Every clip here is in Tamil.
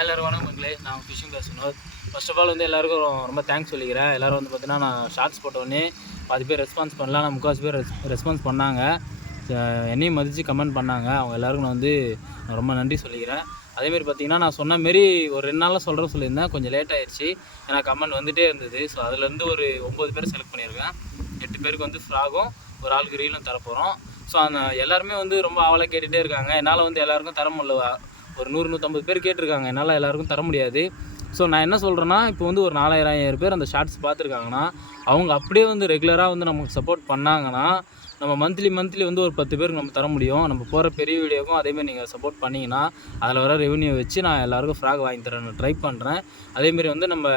எல்லாரும் வணக்கம் மக்களே. நான் ஃபிஷிங் பேசணும். ஃபர்ஸ்ட் ஆஃப் ஆல் வந்து எல்லாருக்கும் ரொம்ப தேங்க்ஸ் சொல்லிக்கிறேன். எல்லோரும் வந்து பார்த்தீங்கன்னா நான் ஷார்ட்ஸ் போட்டோடனே பாதி பேர் ரெஸ்பான்ஸ் பண்ணலாம், நான் முக்கால்வாசி பேர் ரெஸ்பான்ஸ் பண்ணாங்க. என்னையும் மதித்து கமெண்ட் பண்ணாங்க. அவங்க எல்லாருக்கும் நான் வந்து ரொம்ப நன்றி சொல்லிக்கிறேன். அதேமாரி பார்த்தீங்கன்னா நான் சொன்ன மாரி ஒரு 2 நாளில் சொல்லியிருந்தேன். கொஞ்சம் லேட் ஆகிடுச்சு, ஏன்னா கமெண்ட் வந்துகிட்டே இருந்தது. ஸோ அதுலேருந்து ஒரு 9 பேர் செலக்ட் பண்ணியிருக்கேன். 8 பேருக்கு வந்து ஃப்ராகும் ஒரு ஆளுக்கு ரீலும் தரப்போகிறோம். ஸோ அந்த எல்லாருமே வந்து ரொம்ப ஆவலாக கேட்டுகிட்டே இருக்காங்க. என்னால் வந்து எல்லாருக்கும் தர முடியல. ஒரு 100-150 பேர் கேட்டிருக்காங்க, என்னால் எல்லாருக்கும் தர முடியாது. ஸோ நான் என்ன சொல்கிறேன்னா, இப்போ வந்து ஒரு 4000 பேர் அந்த ஷார்ட்ஸ் பார்த்துருக்காங்கன்னா, அவங்க அப்படியே வந்து ரெகுலராக வந்து நமக்கு சப்போர்ட் பண்ணாங்கன்னா, நம்ம மந்த்லி வந்து ஒரு 10 பேருக்கு நம்ம தர முடியும். நம்ம போகிற பெரிய வீடியோக்கும் அதேமாரி நீங்கள் சப்போர்ட் பண்ணிங்கன்னா, அதில் வர ரெவன்யூ வச்சு நான் எல்லாருக்கும் ஃப்ராக் வாங்கி தரேன் ட்ரை பண்ணுறேன். அதேமாரி வந்து நம்ம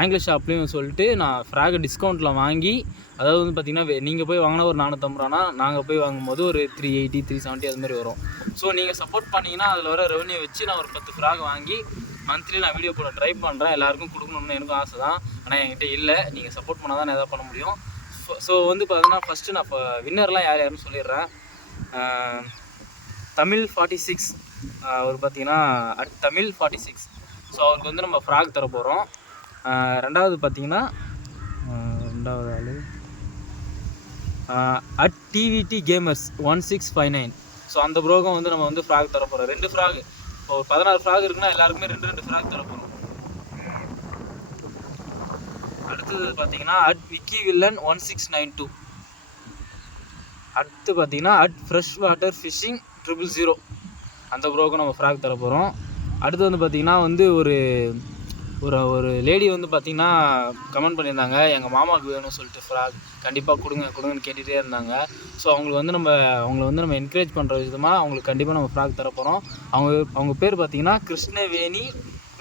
ஆங்கிலர் ஷாப்லேயும் சொல்லிட்டு நான் ஃப்ராகை டிஸ்கவுண்ட்டில் வாங்கி, அதாவது வந்து பார்த்திங்கன்னா நீங்கள் போய் வாங்கினா ஒரு 450 ரூபானா, நாங்கள் போய் வாங்கும்போது ஒரு 380 370 அதுமாரி வரும். ஸோ நீங்கள் சப்போர்ட் பண்ணிங்கன்னா அதில் வர ரெவன்யூ வச்சு நான் ஒரு 10 ஃப்ராக் வாங்கி மந்த்லி நான் வீடியோ போட ட்ரை பண்ணுறேன். எல்லாருக்கும் கொடுக்கணுன்னு எனக்கும் ஆசை தான், ஆனால் என்கிட்ட இல்லை. நீங்கள் சப்போர்ட் பண்ணால் தான் நான் எதாவது பண்ண முடியும். ஸோ வந்து பார்த்தீங்கன்னா ஃபஸ்ட்டு நான் இப்போ வின்னர்லாம் யாருன்னு சொல்லிடுறேன். தமிழ் 46 அவர் பார்த்தீங்கன்னா தமிழ் 46. ஸோ அவருக்கு வந்து நம்ம ஃப்ராக் தர போகிறோம். ரெண்டாவது பார்த்தீங்கன்னா ரெண்டாவது ஆள் TVT கேமர்ஸ் 1659. ஸோ அந்த ப்ரோகம் வந்து நம்ம வந்து ஃப்ராக் தர போகிறோம். 2 ஃப்ராக். இப்போ ஒரு 16 ஃப்ராக் இருக்குன்னா எல்லாருக்குமே 2 ஃப்ராக் தர போகிறோம். அடுத்தது பார்த்தீங்கன்னா விக்கி வில்லன் 1692. அடுத்து பார்த்தீங்கன்னா ஃப்ரெஷ் வாட்டர் ஃபிஷிங் 000. அந்த ப்ரோக்கும் நம்ம ஃப்ராக் தர போகிறோம். அடுத்து வந்து பார்த்திங்கன்னா வந்து ஒரு ஒரு லேடி வந்து பார்த்திங்கன்னா கமெண்ட் பண்ணியிருந்தாங்க, எங்கள் மாமாவுக்கு வேணும்னு சொல்லிட்டு ஃப்ராக் கண்டிப்பாக கொடுங்கன்னு கேட்டுகிட்டே இருந்தாங்க. ஸோ அவங்களை வந்து நம்ம என்கரேஜ் பண்ணுற விதமாக அவங்களுக்கு கண்டிப்பாக நம்ம ஃப்ராக் தரப்போகிறோம். அவங்க பேர் பார்த்திங்கன்னா கிருஷ்ணவேணி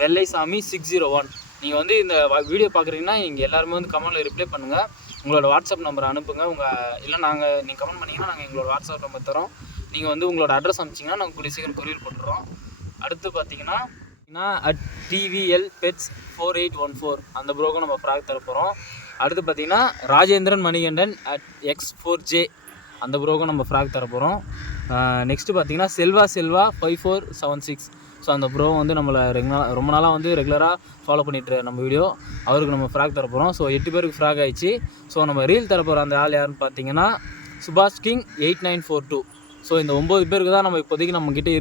வெள்ளைசாமி 601. நீங்கள் வந்து இந்த வீடியோ பார்க்குறீங்கன்னா நீங்கள் எல்லாருமே வந்து கமெண்ட்டில் ரிப்ளை பண்ணுங்கள். உங்களோட வாட்ஸ்அப் நம்பரை அனுப்புங்க. இல்லை நீங்கள் கமெண்ட் பண்ணிங்கன்னா நாங்கள் எங்களோட வாட்ஸ்அப் நம்பர் தரோம். நீங்கள் வந்து உங்களோட அட்ரஸ் அனுப்பிச்சிங்கன்னா நாங்கள் கூடிய சீக்கிரம் கொரியர் போட்டுறோம். அடுத்து பார்த்தீங்கன்னா TVL Pets 4814 அந்த ப்ரோக்கும் நம்ம ஃப்ராக் தர போகிறோம். அடுத்து பார்த்தீங்கன்னா ராஜேந்திரன் மணிகண்டன் X4J அந்த ப்ரோக்கும் நம்ம ஃப்ராக் தர போகிறோம். நெக்ஸ்ட்டு பார்த்தீங்கன்னா செல்வா 5476. ஸோ அந்த ப்ரோ வந்து நம்மளை ரொம்ப நாளாக வந்து ரெகுலராக ஃபாலோ பண்ணிட்டு நம்ம வீடியோ, அவருக்கு நம்ம ஃப்ராக் தர போகிறோம். ஸோ 8 பேருக்கு ஃப்ராக் ஆகிடுச்சு. ஸோ நம்ம ரீல் தர போகிற அந்த ஆள் யாருன்னு பார்த்தீங்கன்னா சுபாஷ் கிங் 8942. ஸோ இந்த 9 பேருக்கு தான் நம்ம இப்போதைக்கு நம்மக்கிட்ட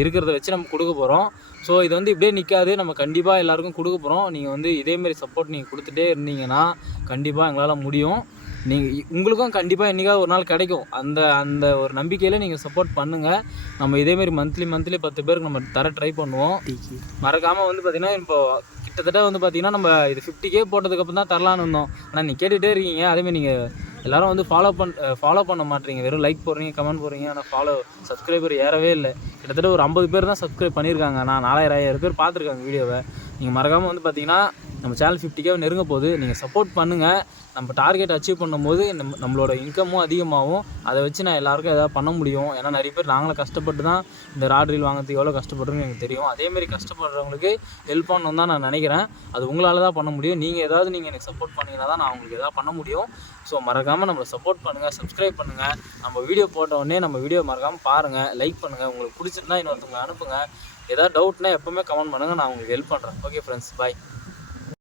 இருக்கிறத வச்சு நம்ம கொடுக்க போகிறோம். ஸோ இது வந்து இப்படியே நிற்காது, நம்ம கண்டிப்பாக எல்லாேருக்கும் கொடுக்க போகிறோம். நீங்கள் வந்து இதேமாரி சப்போர்ட் நீங்கள் கொடுத்துட்டே இருந்தீங்கன்னா கண்டிப்பாக எங்களால் முடியும். உங்களுக்கும் கண்டிப்பாக என்றைக்காவது ஒரு நாள் கிடைக்கும். அந்த ஒரு நம்பிக்கையில் நீங்கள் சப்போர்ட் பண்ணுங்கள். நம்ம இதேமாரி மந்த்லி 10 பேருக்கு நம்ம தர ட்ரை பண்ணுவோம். மறக்காமல் வந்து பார்த்திங்கன்னா இப்போ கிட்டத்தட்ட வந்து பார்த்திங்கன்னா நம்ம இது 50K போட்டதுக்கப்புறம் தான் தரலான்னு இருந்தோம். ஆனால் நீங்கள் கேட்டுகிட்டே இருக்கீங்க. அதேமாதிரி நீங்கள் எல்லோரும் வந்து ஃபாலோ பண்ண மாட்டீங்க. வெறும் லைக் போடுறீங்க, கமெண்ட் போடுறீங்க, ஆனால் சப்ஸ்கிரைபர் ஏறவே இல்லை. கிட்டத்தட்ட ஒரு 50 பேர் தான் சப்ஸ்கிரைப் பண்ணியிருக்காங்க. நான் 4000 பேர் பார்த்துருக்காங்க வீடியோவை. நீங்கள் மறக்காமல் வந்து பார்த்திங்கன்னா நம்ம சேனல் 50K நெருங்க போகுது. நீங்கள் சப்போர்ட் பண்ணுங்கள். நம்ம டார்கெட் அச்சீவ் பண்ணும்போது நம்மளோட இன்கமும் அதிகமாகும். அதை வச்சு நான் எல்லாருக்கும் எதாவது பண்ண முடியும். ஏன்னா நிறைய பேர் நாங்களும் கஷ்டப்பட்டு தான் இந்த ராட் ரீல் வாங்கிறதுக்கு எவ்வளோ கஷ்டப்படுறோன்னு எனக்கு தெரியும். அதேமாரி கஷ்டப்படுறவங்களுக்கு ஹெல்ப் பண்ணணும் தான் நான் நினைக்கிறேன். அது உங்களால் தான் பண்ண முடியும். நீங்கள் எனக்கு சப்போர்ட் பண்ணிங்கன்னா தான் நான் உங்களுக்கு எதாவது பண்ண முடியும். ஸோ மறக்காமல் நம்மளை சப்போர்ட் பண்ணுங்கள், சப்ஸ்கிரைப் பண்ணுங்கள். நம்ம வீடியோ போட்ட உடனே நம்ம வீடியோ மறக்காமல் பாருங்கள், லைக் பண்ணுங்கள். உங்களுக்கு பிடிச்சிருந்தா இன்னொருத்தவங்களை அனுப்புங்க. ஏதாவது டவுட்னா எப்போவுமே கமெண்ட் பண்ணுங்கள், நான் உங்களுக்கு ஹெல்ப் பண்ணுறேன். ஓகே ஃப்ரெண்ட்ஸ், பாய்.